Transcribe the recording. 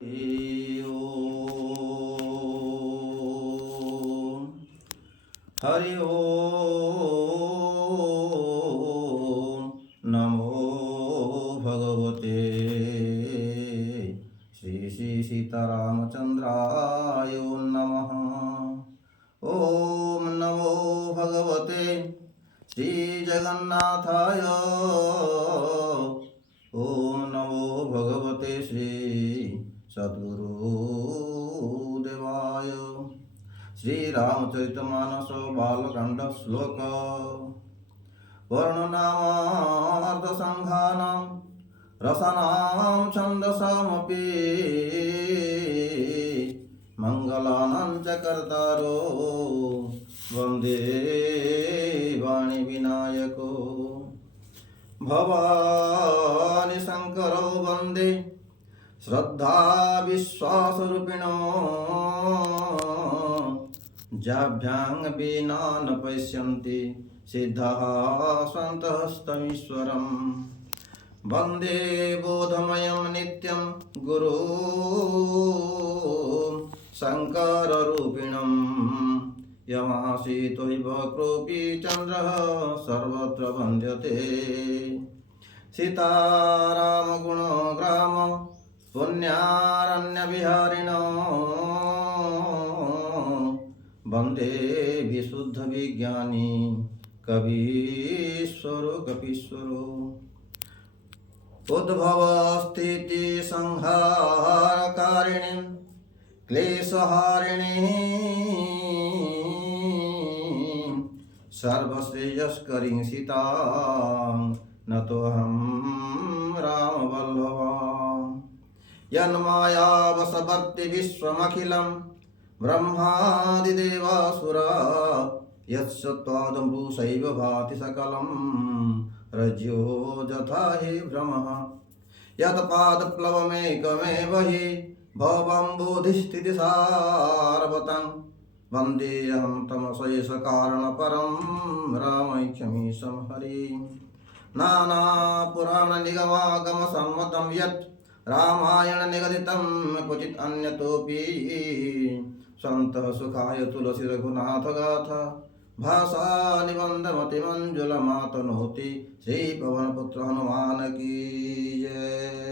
ओम हरि ओम नमो भगवते श्री सीतारामचंद्राय नमः। ओम नमो भगवते श्री जगन्नाथाय। ओम नमो भगवते श्री सद्गुरुदेवाय। श्री रामचरितमानस बालकांड श्लोक वर्णनामार्थसंघानां रसनां छन्दसामपि मंगलानां च कर्तारो वन्दे वाणी विनायको। भवानी शंकरो वन्दे श्रद्धा विश्वासरूपिणो जाभ्यां विना न पश्यन्ति सिद्धाः स्वन्तस्तमीश्वरम्। वन्दे बोधमयं नित्यं गुरु शङ्कररूपिणं यमासीतोऽयव कृपी चन्द्रः सर्वत्र वन्द्यते। सीतारामगुणग्राम पुण्यारण्यविहारिणो वन्दे विशुद्धविज्ञानी कवीश्वरो कपीश्वरो। उद्भवस्थितिसंहारकारिणीं क्लेशहारिणीं सर्वश्रेयस्करीं सीतां नतोऽहं रामवल्लभा। यन्मायावशवर्ति विश्वमखिलं ब्रह्मादिदेवासुरा यस्य त्वादमृषैव भाति सकलं रज्जो यथा हि भ्रमः। यत्पादप्लवमेकमेव हि भवम्बुधिस्थितिसारवतं वन्देऽहं तमशेषकारणपरं रामैक्यमीशं हरिं। नानापुराणनिगमागमसम्मतं यत् रामायणनिगदितं क्वचित् अन्यतोऽपि सन्तः सुखाय तुलसी रघुनाथ गाथा भाषा निबन्धमतिमञ्जुलमातनोति। श्री पवन पुत्र हनुमान की जय।